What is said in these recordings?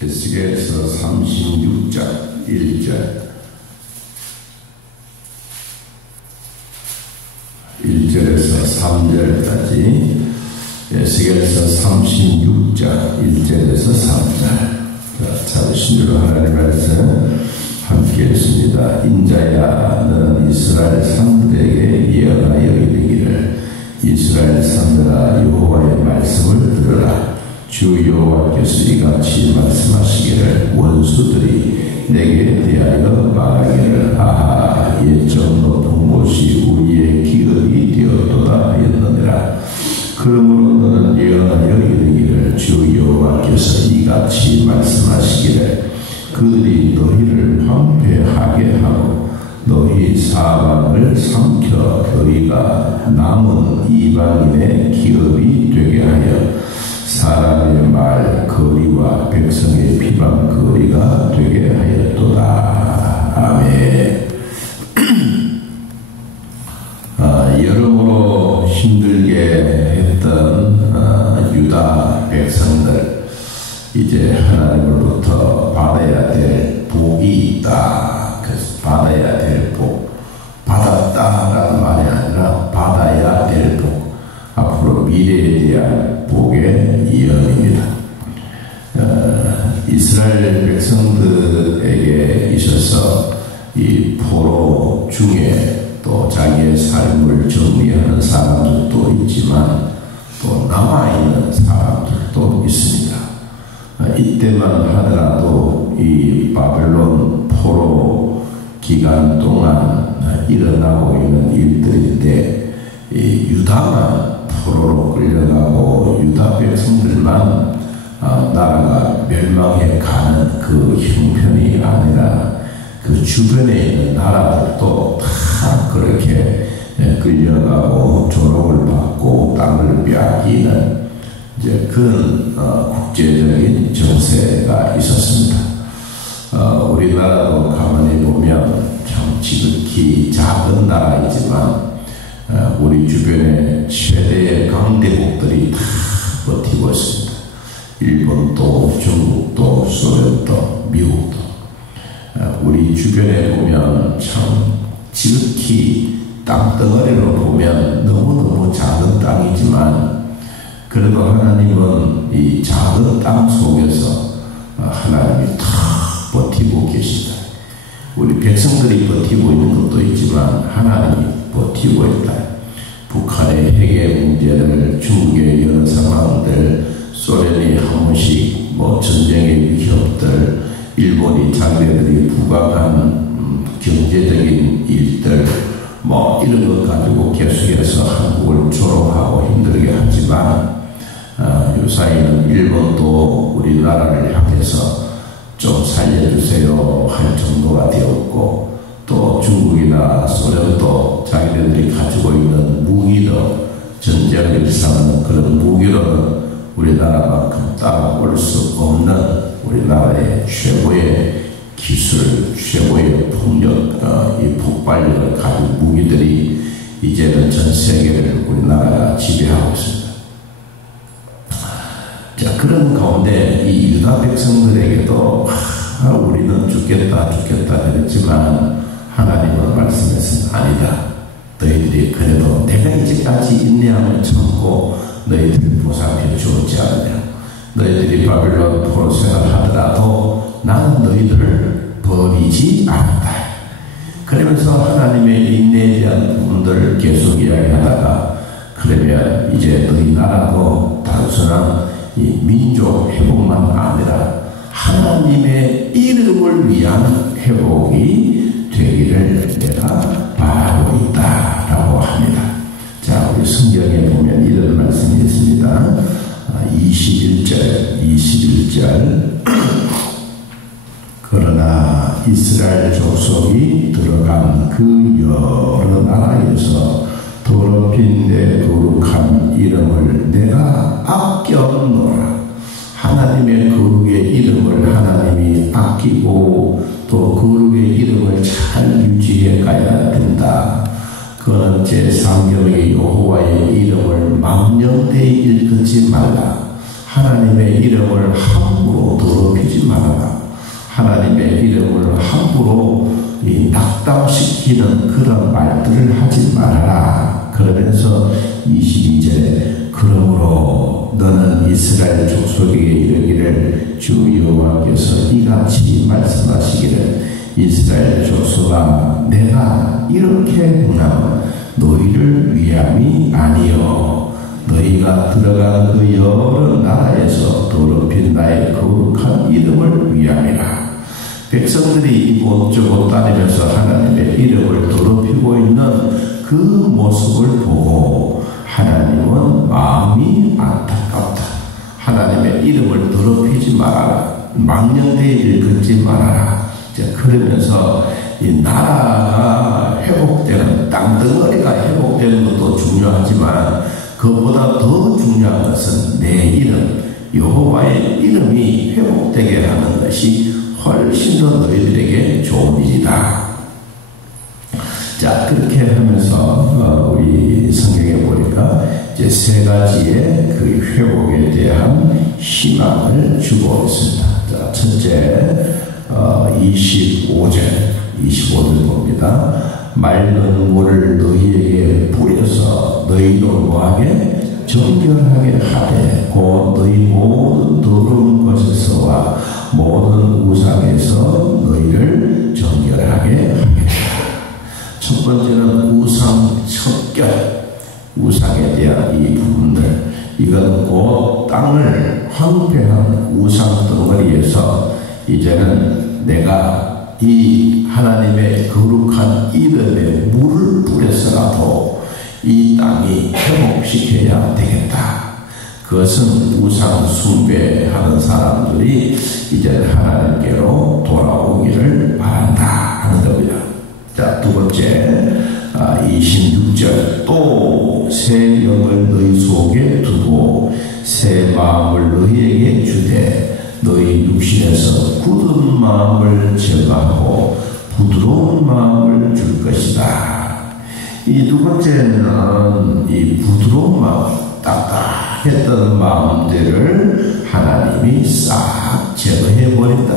에스겔서 36장 1절 1절에서 3절까지 에스겔서 36장 1절에서 3절 찾으신 대로 하나님의 말씀 함께 했습니다. 인자야 너는 이스라엘 산들에게 예언하여 이르기를 이스라엘 산들아 여호와의 말씀을 들으라. 주 여호와께서 이같이 말씀하시기를 원수들이 내게 대하여 말하기를 아하 옛적 높은 곳이 우리의 기업이 되었도다 하였느니라. 그러므로 너는 예언하여 이르기를 주 여호와께서 이같이 말씀하시기를 그들이 너희를 황폐하게 하고 너희 사방을 삼켜 너희가 남은 이방인의 기업이 되게 하여 사람의 말 거리와 백성의 비방 거리가 되게 하였도다. 아멘. 여러모로 힘들게 했던 유다 백성들 이제 하나님으로부터 받아야 될 복이 있다. 그래서 받아야 될 복, 받았다라는 말이 아니라 받아야 될 복, 앞으로 미래에 대한 복의 예언입니다. 이스라엘 백성들에게 있어서 이 포로 중에 또 자기의 삶을 정리하는 사람들도 있지만 또 남아있는 사람들도 있습니다. 이때만 하더라도 이 바벨론 포로 기간 동안 일어나고 있는 일들인데 이 유다만 포로로 끌려가고 유다 백성들만 나라가 멸망해 가는 그 형편이 아니라 그 주변에 있는 나라들도 다 그렇게 끌려가고 조롱을 받고 땅을 빼앗기는 이제 그런 국제적인 정세가 있었습니다. 우리나라도 가만히 보면 참 지극히 작은 나라이지만 우리 주변에 최대의 강대국들이 다 버티고 있습니다. 일본도 중국도 소련도 미국도 우리 주변에 보면 참 지극히 땅덩어리로 보면 너무너무 작은 땅이지만 그래도 하나님은 이 작은 땅 속에서 하나님이 다 버티고 계시다. 우리 백성들이 버티고 있는 것도 있지만 하나님이 버티고 있다. 북한의 핵의 문제를, 중국의 여러 상황들, 소련이 한 번씩 전쟁의 위협들, 일본이 자기들이 부강한 경제 이런 것 가지고 계속해서 한국을 조롱하고 힘들게 하지만 요사이는 일본도 우리나라를 향해서 좀 살려주세요 할 정도가 되었고, 또 중국이나 소련도 자기네들이 가지고 있는 무기로 전쟁을 일삼는 그런 무기로는 우리나라만큼 따라올 수 없는 우리나라의 최고의 기술, 최고의 폭력, 이 폭발력을 가진 무기들이 이제는 전 세계를 우리나라가 지배하고 있습니다. 자, 그런 가운데 이 유다 백성들에게도 우리는 죽겠다 그랬지만 하나님은 말씀했습니다. 아니다. 너희들이 그래도 내가 이제까지 인내함을 참고 너희들을 보살펴 주었지 않느냐. 너희들이 바빌론 포로 생활하더라도 나는 너희들을 버리지 않았다. 그러면서 하나님의 인내에 대한 부분들을 계속 이야기하다가, 그러면 이제 너희 나라도 단순한 이 민족 회복만 아니라 하나님의 이름을 위한 회복이 되기를 내가 바라고 있다라고 합니다. 자, 우리 성경에 보면 이런 말씀이 있습니다. 21절 그러나 이스라엘 족속이 들어간 그 여러 나라에서 더럽힌 내 거룩한 이름을 내가 아껴놓으라. 하나님의 거룩의 이름을 하나님이 아끼고 또 거룩의 이름을 잘 유지해 가야 된다. 그는 제3경의 여호와의 이름을 망령되이 일컫지 말라. 하나님의 이름을 함부로 더럽히지 말아라. 하나님의 이름을 함부로 낙담시키는 그런 말들을 하지 말아라. 그러면서 22절에 그러므로 너는 이스라엘 족속에게 이르기를 주 여호와께서 이같이 말씀하시기를 이스라엘 족속아 내가 이렇게 행함은 너희를 위함이 아니요 너희가 들어간 그 여러 나라에서 더럽힌 나의 거룩한 이름을 위함이라. 백성들이 이곳저곳 다니면서 하나님의 이름을 더럽히고 있는 그 모습을 보고 하나님은 마음이 안타깝다. 하나님의 이름을 더럽히지 말아라. 망령되이 일컫지 말아라. 그러면서 이 나라가 회복되는, 땅덩어리가 회복되는 것도 중요하지만 그보다 더 중요한 것은 내 이름, 여호와의 이름이 회복되게 하는 것이 훨씬 더 너희들에게 좋은 일이다. 자, 그렇게 하면서 우리 성경에 보니까 이제 세 가지의 그 회복에 대한 희망을 주고 있습니다. 자, 첫째, 25절 봅니다. 맑은 물을 너희에게 뿌려서 너희도 뭐하게 정결하게 하되 곧 너희 모든 더러운 것에서와 모든 우상에서 너희를 정결하게 하겠다. 첫 번째는 우상 척결, 우상에 대한 이 부분들, 이건 곧 땅을 황폐한 우상 덩어리에서 이제는 내가 이 하나님의 거룩한 이름에 물을 뿌려서라도 이 땅이 회복시켜야 되겠다. 그것은 우상 숭배하는 사람들이 이제 하나님께로 돌아오기를 바란다 하는 겁니다. 자, 두 번째, 26절 또 새 영을 너희 속에 두고 새 마음을 너희에게 주되 너희 육신에서 굳은 마음을 제거하고 부드러운 마음을 줄 것이다. 이 두 번째는 이 부드러운 마음, 딱딱했던 마음들을 하나님이 싹 제거해버린다.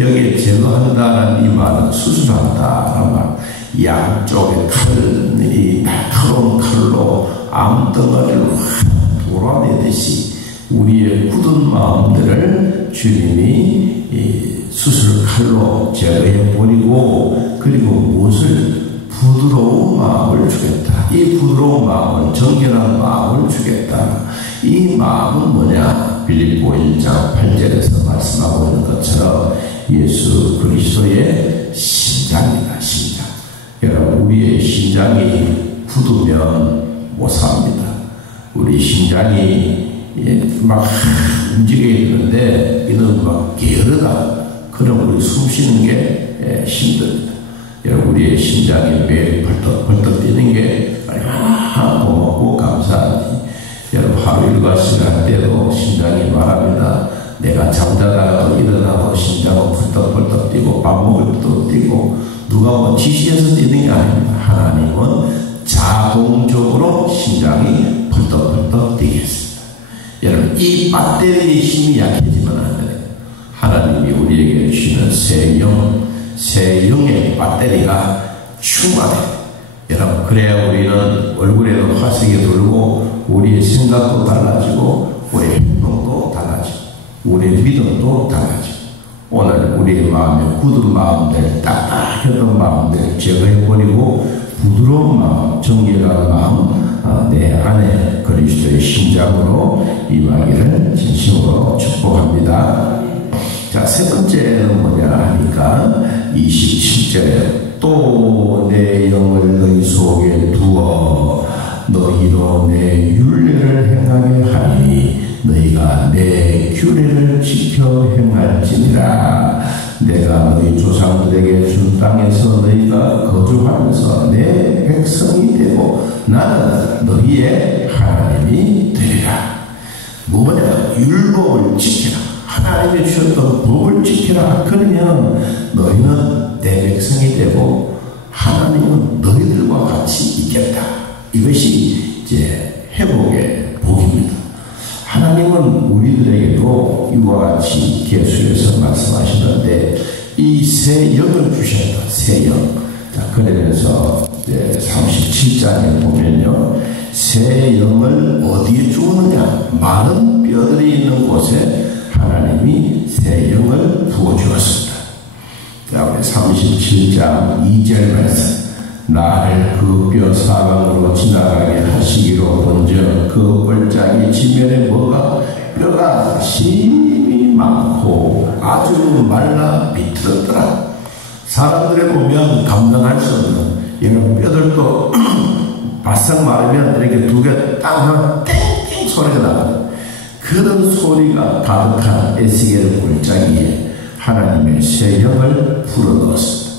여기에 제거한다는 이 말은 수술한다는 말. 양쪽의 이 날카로운 칼로 암덩어리를 확 돌아내듯이 우리의 굳은 마음들을 주님이 수술 칼로 제거해버리고, 그리고 무엇을 부드러운 마음을 주겠다. 이 부드러운 마음은 정결한 마음을 주겠다. 이 마음은 뭐냐? 빌립보 1장 8절에서 말씀하고 있는 것처럼 예수 그리스도의 심장입니다. 심장. 여러분, 우리의 심장이 굳으면 못 삽니다. 우리 심장이 막 움직여야 되는데 이는 막 게으르다. 그럼 우리 숨 쉬는 게 힘듭니다. 여러분, 우리의 심장이 매일 벌떡벌떡 뛰는 게 얼마나 고맙고 감사한지. 여러분, 하루 일과씩 할 때도 심장이 말합니다. 내가 잠자다가 일어나도 심장은 벌떡벌떡 뛰고 밥 먹을 때도 뛰고, 누가 뭐 지시해서 뛰는 게 아닙니다. 하나님은 자동적으로 심장이 벌떡벌떡 뛰겠습니다. 여러분, 이 배터리의 힘이 약해지면 안 돼요. 하나님이 우리에게 주시는 새 영의 배터리가 충만해요. 여러분, 그래야 우리는 얼굴에도 화색이 돌고 우리의 생각도 달라지고 우리의 행동도 달라지고 우리의 믿음도 달라지고, 오늘 우리의 마음에 굳은 마음들, 딱딱했던 마음들 제거해버리고 부드러운 마음, 정결한 마음, 내 안에 그리스도의 심장으로 임하기를 진심으로 축복합니다. 자, 세 번째는 뭐냐 하니까 27절에 또 내 영을 너희 속에 두어 너희로 내 율례를 행하게 하니 너희가 내 규례를 지켜 행할지니라. 내가 너희 조상들에게 준 땅에서 너희가 거주하면서 내 백성이 되고 나는 너희의 하나님이 되리라. 뭐냐? 율법을 지키라. 하나님이 주셨던 법을 지키라. 그러면 너희는 내 백성이 되고 하나님은 너희들과 같이 있겠다. 이것이 이제 회복의 복입니다. 하나님은 우리들에게도 이와 같이 계수해서 말씀하시는데 이 새 영을 주셨다. 새 영. 자, 그러면서 37장에 보면요, 새 영을 어디에 주느냐? 마른 뼈들이 있는 곳에 하나님이 새 영을 부어주었습니다. 자, 우리 37장 2절 말씀. 나를 그 뼈 사방으로 지나가게 하시기로 본즉 그 뻘짝이 지면에 뭐가 뼈가 심이 많고 아주 말라 비틀었더라. 사람들이 보면 감당할 수 없는 이런 뼈들도 바싹 마르면 이렇게 두 개 딱 하면 땡땡 소리가 나거든. 그런 소리가 가득한 에스겔 골짜기에 하나님의 새 영을 불어넣었습니다.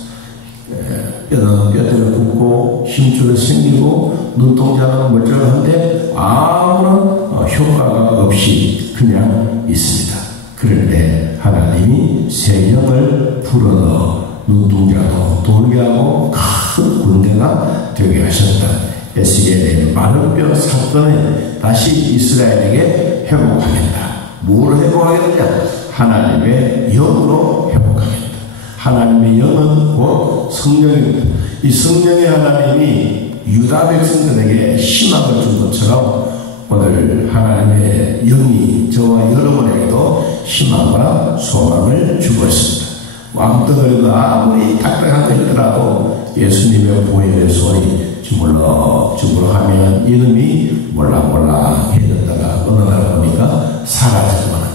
뼈들을 굽고 힘줄이 생기고 눈동자는 멀쩡한데 아무런 효과가 없이 그냥 있습니다. 그럴 때 하나님이 새 영을 불어넣어 눈동자도 돌게 하고 큰 군대가 되게 하셨다. 에스겔의 마른 뼈 사건을 다시 이스라엘에게 회복하겠다. 뭐로 회복하겠느냐? 하나님의 영으로 회복하겠다. 하나님의 영은 곧 성령입니다. 이 성령의 하나님이 유다 백성들에게 희망을 준 것처럼 오늘 하나님의 영이 저와 여러분에게도 희망과 소망을 주고 있습니다. 왕덩어리가 아무리 딱딱한 데 있더라도 예수님의 보혈의 소리 주물럭 하면 이름이 몰락몰락 해졌다가 어느 날 보니까 사라지거나,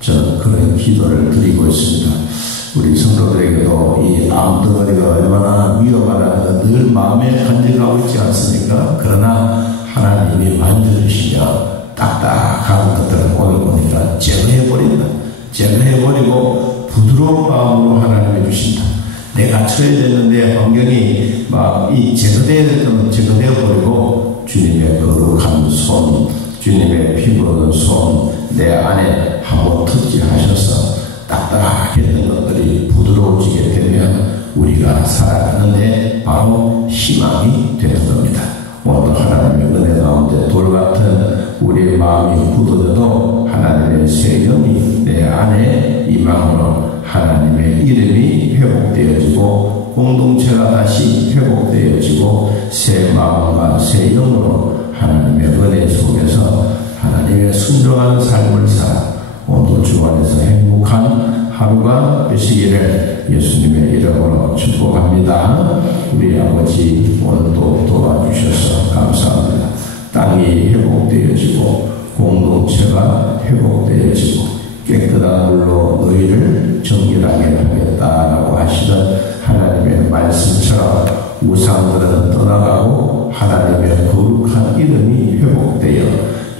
저는 그런 기도를 드리고 있습니다. 우리 성도들에게도 이 암덩어리가 얼마나 위험하다는 걸 늘 마음에 간직하고 있지 않습니까? 그러나 하나님이 만져주시며 딱딱한 것들을 오늘 보니까 제거해버린다. 제거해버리고 부드러운 마음으로 하나님이 주신다. 내가 처해야 되는데 환경이 막 이 제거되어야 될 때는 제거되어버리고 주님의 거룩한 손, 주님의 피부는 손 내 안에 한번 터치하셔서 딱딱했던 것들이 부드러워지게 되면 우리가 살아가는데 바로 희망이 되는 겁니다. 오늘 하나님의 은혜 가운데 돌같은 우리의 마음이 굳어져도 하나님의 새 영이 내 안에 임함으로 하나님의 이름이 회복되어지고 공동체가 다시 회복되어지고 새 마음과 새 영으로 하나님의 은혜 속에서 하나님의 순종하는 삶을 살아 오늘 주 안에서 행복한 하루가 되시기를 예수님의 이름으로 축복합니다. 우리 아버지 오늘도 도와주셔서 감사합니다. 땅이 회복되어지고 공동체가 회복되어지고 깨끗한 물로 너희를 정결하게 하겠다라고 하시던 하나님의 말씀처럼 우상들은 떠나가고 하나님의 거룩한 이름이 회복되어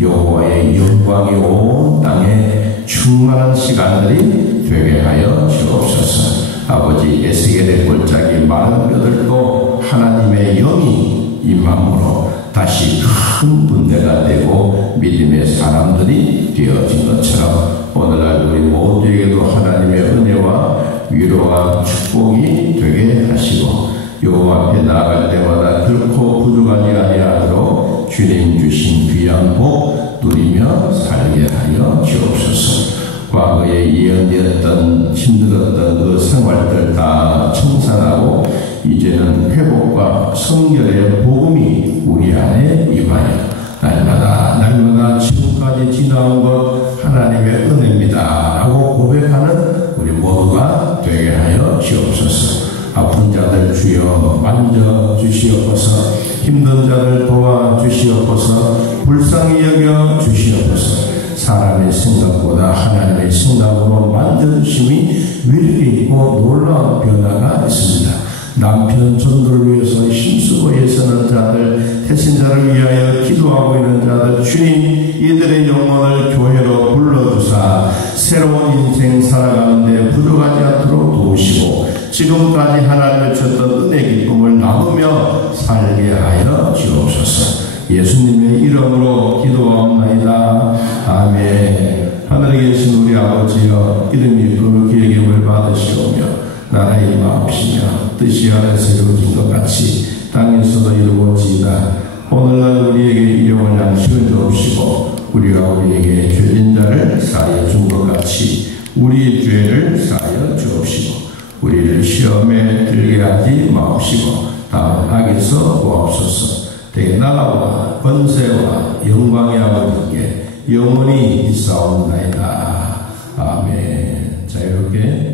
여호와의 영광이 온 땅에 충만한 시간들이 되게 하여 주옵소서. 아버지, 에스겔의 골짜기 마른 뼈들도 하나님의 영이 임함으로 다시 큰 군대가 되고 믿음의 사람들이 되어진 것처럼 오늘날 우리 모두에게도 하나님의 은혜와 위로와 축복이 되게 하시고 여호와 앞에 나아갈 때마다 결코 부족하지 아니하도록 주님 주신 귀한 복 누리며 살게 하여 주옵소서. 과거에 예언되었던 힘들었던 그 생활들 다 청산하고 이제는 회복과 성결의 복음이 우리 안에 임하여 날마다 지금까지 지나온 것 하나님의 은혜입니다 라고 고백하는 우리 모두가 되게 하여 주옵소서. 아픈 자들 주여 만져 주시옵소서. 힘든 자들 도와 주시옵소서. 불쌍히 여겨 주시옵소서. 사람의 생각보다 하나님의 생각으로 만져주심이 위력이 있고 놀라운 변화가 있습니다. 남편 전도를 위해서 힘쓰고 애쓰는 자들, 태신자를 위하여 기도하고 있는 자들, 주님 이들의 영혼을 교회로 불러주사 새로운 인생 살아가는데 부족하지 않도록 도우시고 지금까지 하나님을 줬던 은혜 기쁨을 나누며 살게 하여 주옵소서. 예수님의 이름으로 기도합니다. 아멘. 하늘에 계신 우리 아버지여, 이름이 거룩히 여김을 받으시오며 나라의 임하옵시며 뜻이 하늘에서 이루어진 것 같이 땅에서도 이루어지이다. 오늘날 우리에게 일용할 양식을 주옵시고 우리가 우리에게 죄진 자를 사하여 준 것 같이 우리의 죄를 사하여 주옵시고 우리를 시험에 들게 하지 마옵시고 다만 악에서 구하옵소서. 대개 나라와 권세와 영광의 아버지께 영원히 있사옵나이다. 아멘. 자, 이렇게